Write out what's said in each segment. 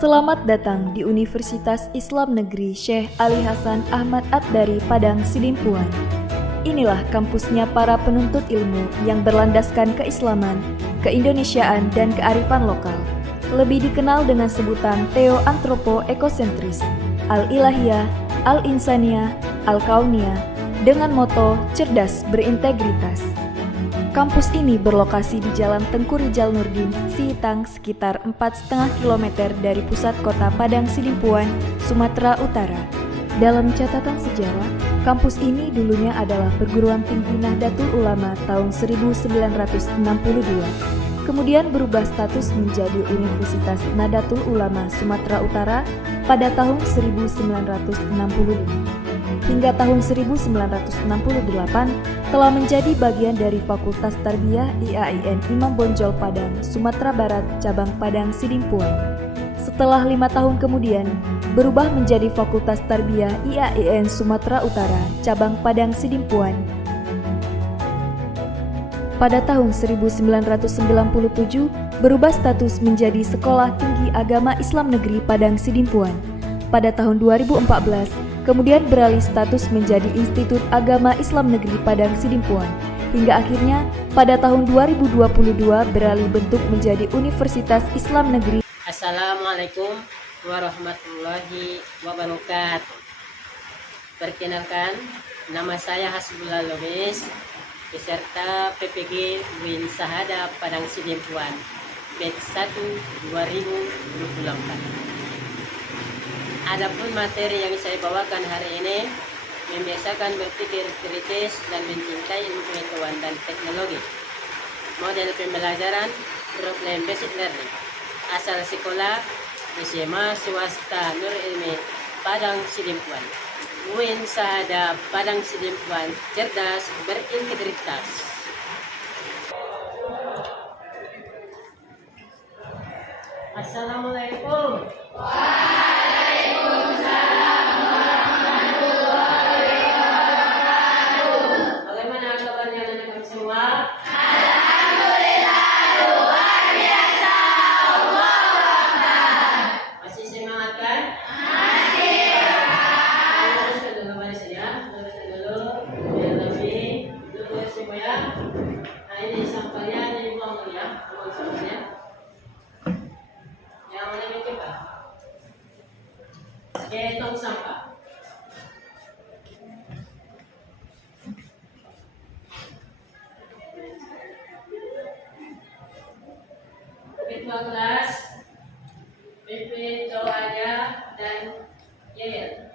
Selamat datang di Universitas Islam Negeri Syekh Ali Hasan Ahmad At-Dari Padang Sidimpuan. Inilah kampusnya para penuntut ilmu yang berlandaskan keislaman, keindonesiaan, dan kearifan lokal. Lebih dikenal dengan sebutan Theo-Antropo-Ekosentris, Al-Ilahiyah, Al-Insaniyah, Al-Kauniyah, dengan moto cerdas berintegritas. Kampus ini berlokasi di Jalan Tengku Rijal Nurdin, Sihitang, sekitar 4,5 km dari pusat kota Padang Sidimpuan, Sumatera Utara. Dalam catatan sejarah, kampus ini dulunya adalah perguruan tinggi Nahdlatul Ulama tahun 1962, kemudian berubah status menjadi Universitas Nahdlatul Ulama Sumatera Utara pada tahun 1965. Hingga tahun 1968 telah menjadi bagian dari Fakultas Tarbiyah IAIN Imam Bonjol Padang, Sumatera Barat, cabang Padang Sidimpuan. Setelah 5 tahun kemudian, berubah menjadi Fakultas Tarbiyah IAIN Sumatera Utara, cabang Padang Sidimpuan. Pada tahun 1997, berubah status menjadi Sekolah Tinggi Agama Islam Negeri Padang Sidimpuan. Pada tahun 2014, kemudian beralih status menjadi Institut Agama Islam Negeri Padang Sidimpuan, hingga akhirnya pada tahun 2022 beralih bentuk menjadi Universitas Islam Negeri. Assalamualaikum warahmatullahi wabarakatuh. Perkenalkan, nama saya Hasbullah Lubis, peserta PPG Win Sahada Padang Sidimpuan, batch 1 2024. Adapun materi yang saya bawakan hari ini membiasakan berpikir kritis dan mencintai ilmu pengetahuan dan teknologi. Model pembelajaran problem based learning. Asal sekolah SMA swasta Nur Ilmi Padang Sidimpuan. Win Sahada Padang Sidimpuan, cerdas berintegritas. Assalamualaikum. Tong sampah. Ketua kelas, PP Cowaya dan Yel.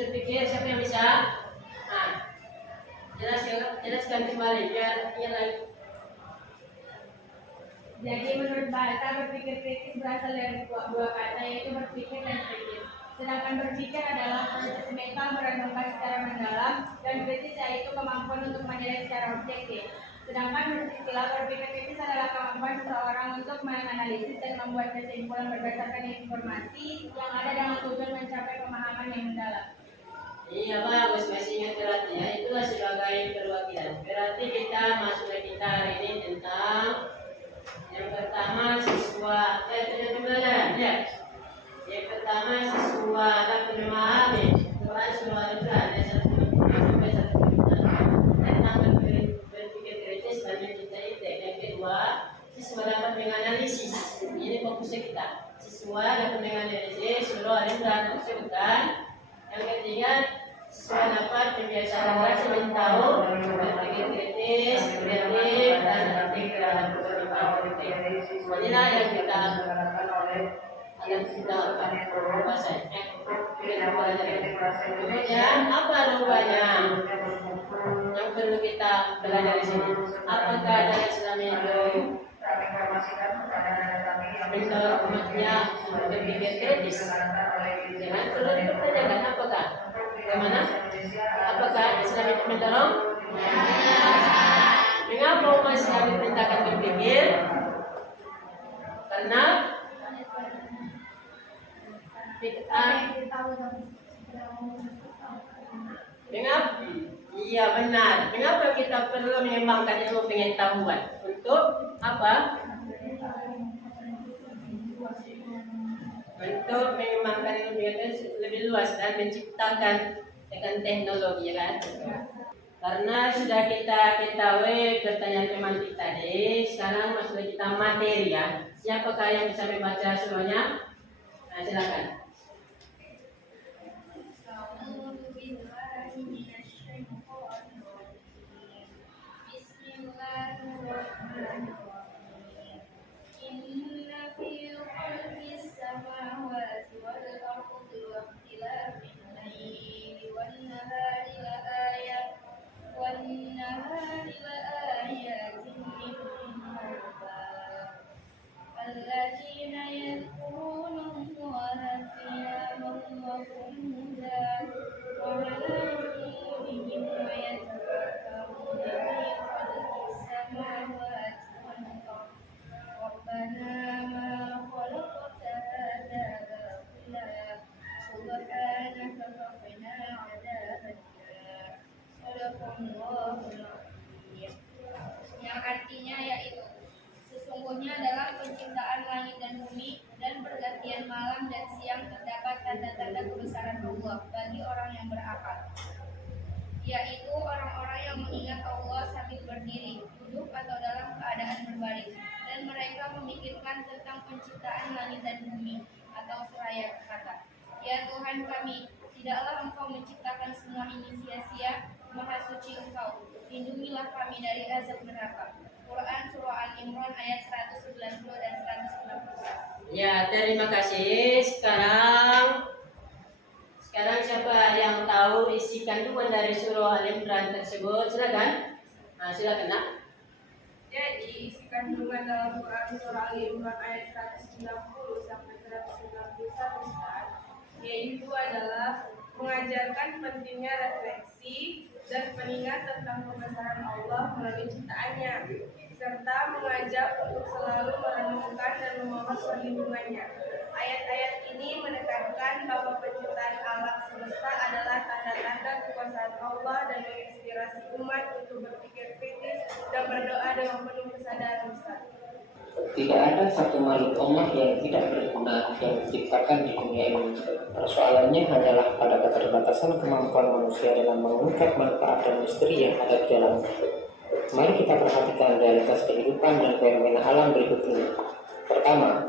berpikir, siapa yang bisa? Nah, jelaskan kembali biar dia lagi. Jadi menurut bahasa berpikir kritis berasal dari dua kata yaitu berpikir dan kritis. Sedangkan berpikir adalah proses mental merenungkan secara mendalam dan kritis yaitu kemampuan untuk menilai secara objektif. Sedangkan istilah berpikir kritis adalah kemampuan seseorang untuk menganalisis dan membuat kesimpulan berdasarkan informasi yang ada dengan tujuan mencapai pemahaman yang mendalam. Iya bagus, masih ingat berarti ya. Itulah sebagai perwakilan. Berarti kita masuk kita hari ini tentang yang pertama siswa pembelajaran ya. Yang pertama siswa dan memahami Quran surah Al-Quran ayat 1 sampai 1 tentang berpikir kritis dan mencintai ide. Yang kedua siswa dapat menganalisis. Ini fokusnya kita. Siswa dapat menganalisis surah Al-Quran tersebutkan. Yang ketiga siswa dapat kebiasaan merasa tahu berpikir kritis, kreatif dan artikel. Inilah yang kita kemudian apa rubahnya yang perlu kita belajar di sini? Apakah dalam Islam itu mendorong umatnya berpikir kritis? Jangan perlu dipertanyakan apakah bagaimana? Apakah Islam itu mendorong? Mengapa umat Islam diperintahkan berpikir? Karena mengapa? Iya benar. Mengapa kita perlu mengembangkan ilmu pengetahuan? Untuk apa? Untuk mengembangkan ilmu pengetahuan lebih luas dan menciptakan dengan teknologi, ya kan? Karena sudah kita ketahui pertanyaan teman kita tadi, sekarang masuk kita materi ya. Siapakah yang bisa membaca semuanya? Nah, silakan. الذين يذكرون الله قياما وقعودا وعلى جنوبهم ويتفكرون في خلق السماوات والأرض ربنا ما خلقت هذا باطلا سبحانك فقنا عذاب النار صدق الله العظيم. Yang artinya yaitu sesungguhnya dalam penciptaan langit dan bumi dan pergantian malam dan siang terdapat tanda-tanda kebesaran Allah bagi orang yang berakal, yaitu orang-orang yang mengingat Allah sambil berdiri, duduk atau dalam keadaan berbaring, dan mereka memikirkan tentang penciptaan langit dan bumi atau seraya berkata, ya Tuhan kami, tidaklah Engkau menciptakan semua ini sia-sia, Maha suci Engkau, lindungilah kami dari azab neraka. Quran Surah Al-Imran ayat 190 dan 191. Ya, terima kasih. Sekarang siapa yang tahu isi kandungan dari surah Al-Imran tersebut? Silakan. Nah, silakan nak. Jadi isi kandungan dalam Quran Surah Al-Imran ayat 190 sampai 191 yaitu adalah mengajarkan pentingnya refleksi dan pengingat tentang kebesaran Allah melalui ciptaannya, serta mengajak untuk selalu merenungkan dan memohon perlindungannya. Ayat-ayat ini menekankan bahwa penciptaan alam semesta adalah tanda-tanda kekuasaan Allah dan menginspirasi umat untuk berpikir kritis dan berdoa dengan penuh kesadaran besar. Tidak ada satu makhluk Allah yang tidak berguna yang diciptakan di dunia ini. Persoalannya hanyalah pada keterbatasan kemampuan manusia dalam mengungkap manfaat dan misteri yang ada di dalamnya. Mari kita perhatikan realitas kehidupan dan fenomena alam berikut ini. Pertama,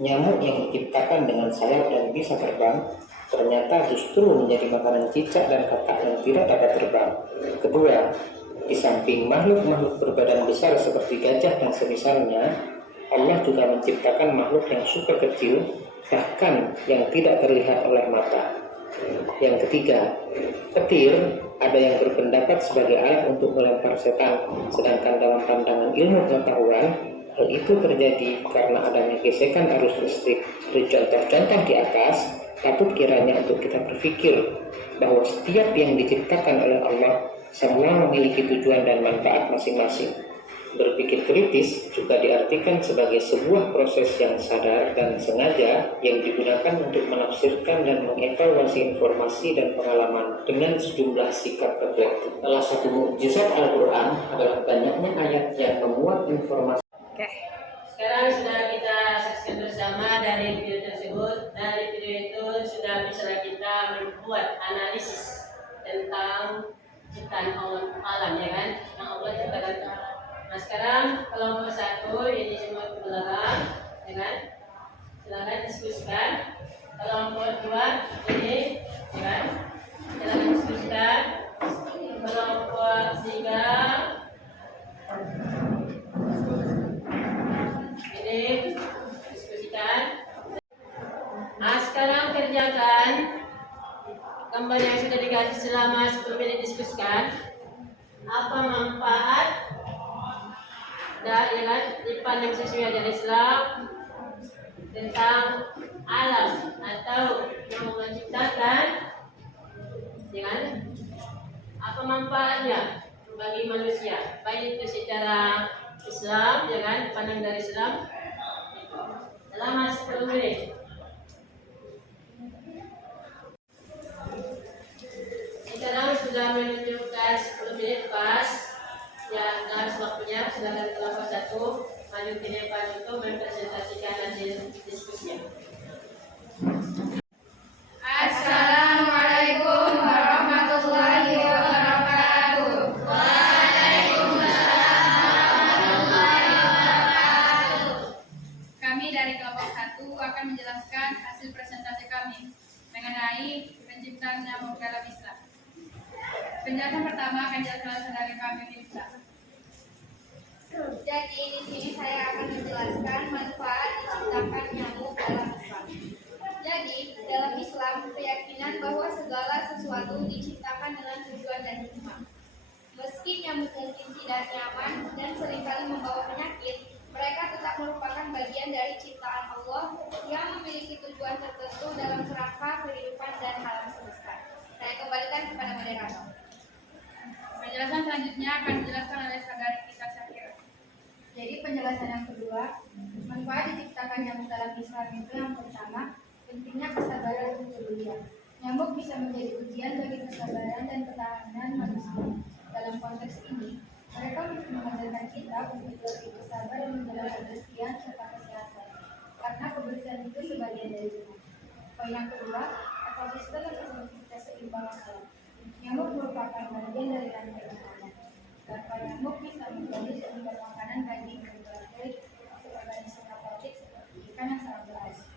nyamuk yang diciptakan dengan sayap dan bisa terbang ternyata justru menjadi makanan cicak dan katak yang tidak dapat terbang. Kedua, di samping makhluk-makhluk berbadan besar seperti gajah dan semisalnya, Allah juga menciptakan makhluk yang super kecil, bahkan yang tidak terlihat oleh mata. Yang ketiga, petir ada yang berpendapat sebagai alat untuk melempar setan, sedangkan dalam pandangan ilmu pengetahuan, hal itu terjadi karena adanya gesekan arus listrik. Dari contoh-contoh di atas, patut kiranya untuk kita berpikir bahwa setiap yang diciptakan oleh Allah semua memiliki tujuan dan manfaat masing-masing. Berpikir kritis juga diartikan sebagai sebuah proses yang sadar dan sengaja yang digunakan untuk menafsirkan dan mengevaluasi informasi dan pengalaman dengan sejumlah sikap tertentu. Salah satu mukjizat Al-Quran adalah banyaknya ayat yang memuat informasi. Sekarang sudah kita saksikan bersama dari video tersebut. Dari video itu sudah bisa kita membuat analisis tentang ciptaan Allah alam, ya kan? Yang Allah ciptakan. Nah sekarang kelompok 1 ini semua ke belakang, ya kan? Silakan diskusikan. Kelompok 2 ini, ya kan? Silakan diskusikan. Kelompok 3 ini diskusikan. Nah sekarang kerjakan gambar yang sudah dikasih selama 10 menit diskusikan. Apa manfaat dari dipandang sesuai dari Islam tentang alam atau yang menciptakan, dengan apa manfaatnya bagi manusia, baik itu secara Islam, jangan pandang dari Islam selama 10 menit. Sekarang sudah menunjukkan 10 menit pas. Ya, dalam waktunya silakan kelompok 1 maju ke depan untuk mempresentasikan hasil diskusinya. Assalamualaikum warahmatullahi wabarakatuh. Waalaikumsalam warahmatullahi wabarakatuh. Kami dari kelompok 1 akan menjelaskan hasil presentasi kami mengenai penciptaan nyamuk dalam Islam. Penjelasan pertama akan dijelaskan dari kami Nisa. Jadi di sini saya akan menjelaskan manfaat diciptakan nyamuk dalam Islam. Jadi dalam Islam keyakinan bahwa segala sesuatu diciptakan dengan tujuan dan hikmah. Meski nyamuk mungkin tidak nyaman dan seringkali membawa penyakit, mereka tetap merupakan bagian dari ciptaan Allah yang memiliki tujuan tertentu dalam kerangka kehidupan dan alam semesta. Saya kembalikan kepada moderator. Penjelasan selanjutnya akan dijelaskan oleh saudari kita Syakira. Jadi penjelasan yang kedua, manfaat diciptakan nyamuk dalam Islam itu yang pertama, pentingnya kesabaran untuk kepedulian. Nyamuk bisa menjadi ujian bagi kesabaran dan ketahanan manusia. Dalam konteks ini, mereka mengajarkan kita untuk lebih bersabar dan menjaga kebersihan serta kesehatan. Karena kebersihan itu sebagian dari iman. Poin yang kedua, ekosistem dan keseimbangan alam. Nyamuk merupakan bagian dari rantai makanan. Tanpa nyamuk bisa menjadi sumber makanan bagi berbagai organisme aquatik seperti ikan yang sangat berhasil.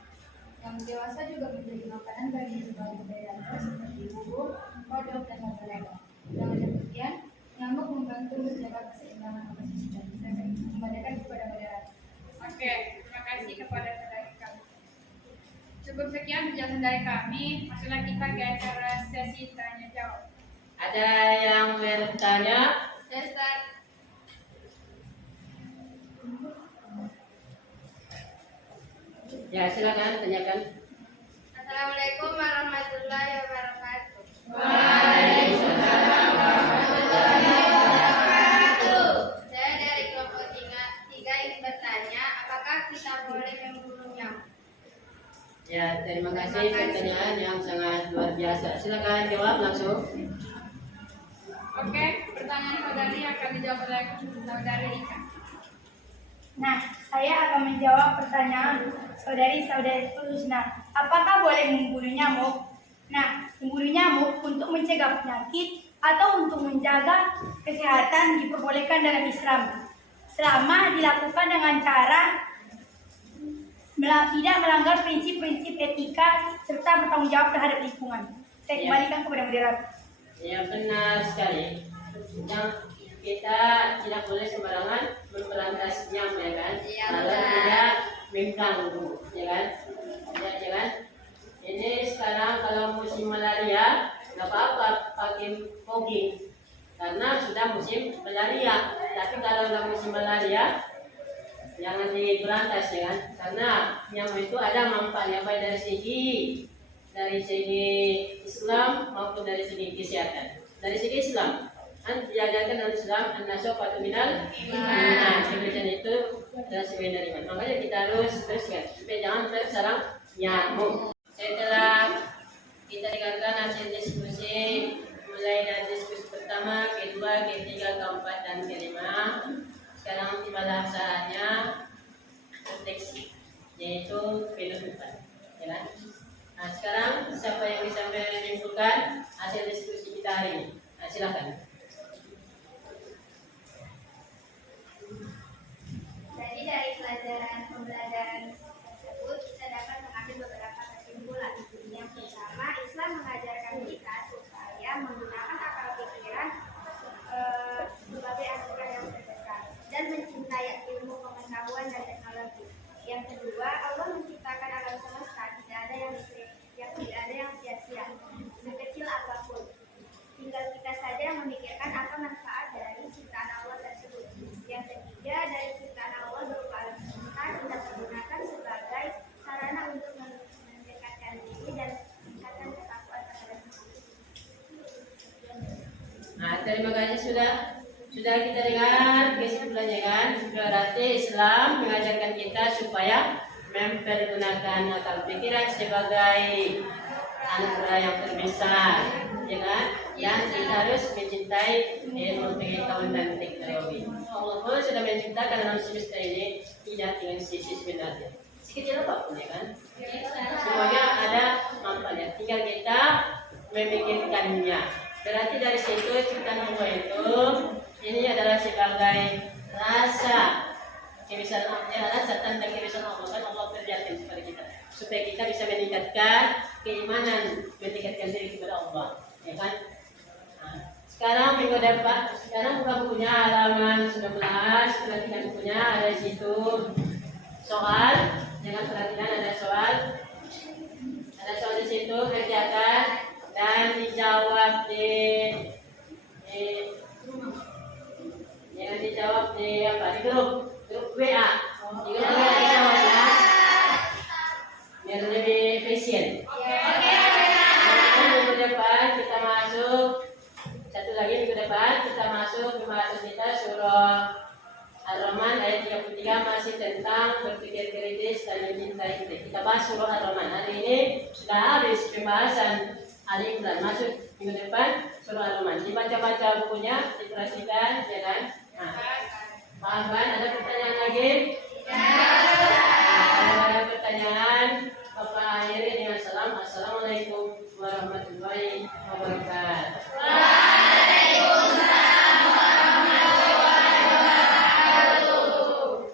Nyamuk dewasa juga menjadi makanan bagi berbagai predator seperti burung, kodok, dan laba-laba. Dengan demikian, nyamuk membantu menjaga keseimbangan ekosistem. Saya kembalikan kepada moderator. Oke, terima kasih kepada saudari kami. Cukup sekian penjelasan dari kami. Masuklah kita ke acara sesi tanya jawab. Ada yang bertanya? Ustaz, Ya silakan tanyakan. Assalamualaikum warahmatullahi wabarakatuh. Waalaikumsalam warahmatullahi wabarakatuh. Saya dari kelompok 3 ingin bertanya, apakah kita boleh memburu nyamuk? Ya, terima kasih pertanyaan yang sangat luar biasa. Silakan jawab langsung. Oke, pertanyaan saudari akan dijawab oleh saudari Ika. Nah, saya akan menjawab pertanyaan saudari Husna. Apakah boleh memburu nyamuk? Nah, memburu nyamuk untuk mencegah penyakit atau untuk menjaga kesehatan diperbolehkan dalam Islam, selama dilakukan dengan cara tidak melanggar prinsip-prinsip etika serta bertanggung jawab terhadap lingkungan. Saya kembalikan kepada moderator. Ya benar sekali. Yang kita tidak boleh sembarangan memberantas nyamuk, ya kan? Iya, Kalau benar. tidak mengganggu, ya kan? Ya kan? Ini sekarang kalau musim malaria fogging karena sudah musim malaria. Tapi kalau nggak musim malaria, jangan diberantas ya kan, karena nyamuk itu ada manfaatnya baik dari segi Islam maupun dari segi kesehatan. Dari segi Islam, kan diajarkan dalam Islam an-nasofatu minal iman. Kemudian itu adalah sebagian dari iman. Makanya kita harus teruskan supaya jangan terserang nyamuk. Setelah kita dengarkan hasil diskusi, mulai dari diskusi pertama, kedua, ketiga, keempat, dan kelima. Sekarang tibalah saatnya refleksi, yaitu penutupan. Ya kan? Nah, sekarang siapa yang bisa menyimpulkan hasil diskusi kita hari ini? Nah, silakan. Jadi dari pembelajaran tersebut kita dapat mengambil beberapa kesimpulan. Yang pertama, Islam mengajarkan kita supaya menggunakan akal pikiran sebagai aturan yang terbesar dan mencintai ilmu pengetahuan dan teknologi. Yang kedua, Allah menciptakan alam semesta tidak ada yang sia-sia, sekecil apapun. Tinggal kita saja memikirkan apa manfaat dari ciptaan Allah tersebut. Yang ketiga, dari ciptaan Allah berupa alam semesta kita pergunakan sebagai sarana untuk mendekatkan diri dan meningkatkan ketakwaan terhadap Allah. Nah, terima kasih sudah kita dengar kesimpulannya kan. Berarti Islam mengajarkan kita supaya mempergunakan akal pikiran sebagai anugerah yang terbesar, ya kan? Dan kita harus mencintai ilmu pengetahuan dan teknologi. Allah pun sudah menciptakan alam semesta ini tidak dengan sisi sebenarnya. Sekecil apapun ya kan? Semuanya ada manfaatnya. Tinggal kita memikirkannya. Berarti dari situ ciptaan Allah itu ini adalah sebagai rasa kebiasaan Allah, rasa tanda kebiasaan Allah kan Allah perlihatkan kepada kita supaya kita bisa meningkatkan keimanan, meningkatkan diri kepada Allah, ya kan? Nah, sekarang minggu depan, sekarang buka bukunya halaman 19, perhatikan bukunya ada di situ soal, jangan perhatikan ada soal di situ kerjakan dan dijawab jangan dijawab di grup WA. Di grup WA dijawab ya. Biar lebih efisien. Minggu depan kita masuk minggu depan kita masuk pembahasan kita surah Ar-Rahman ayat 33 masih tentang berpikir kritis dan mencintai kita. Kita bahas surah Ar-Rahman. Hari ini sudah habis pembahasan Ali Imran. Masuk minggu depan surah Ar-Rahman. Dibaca-baca bukunya, diperhatikan, ya kan? Nah, paham kan? Ada pertanyaan lagi? Kalau ada pertanyaan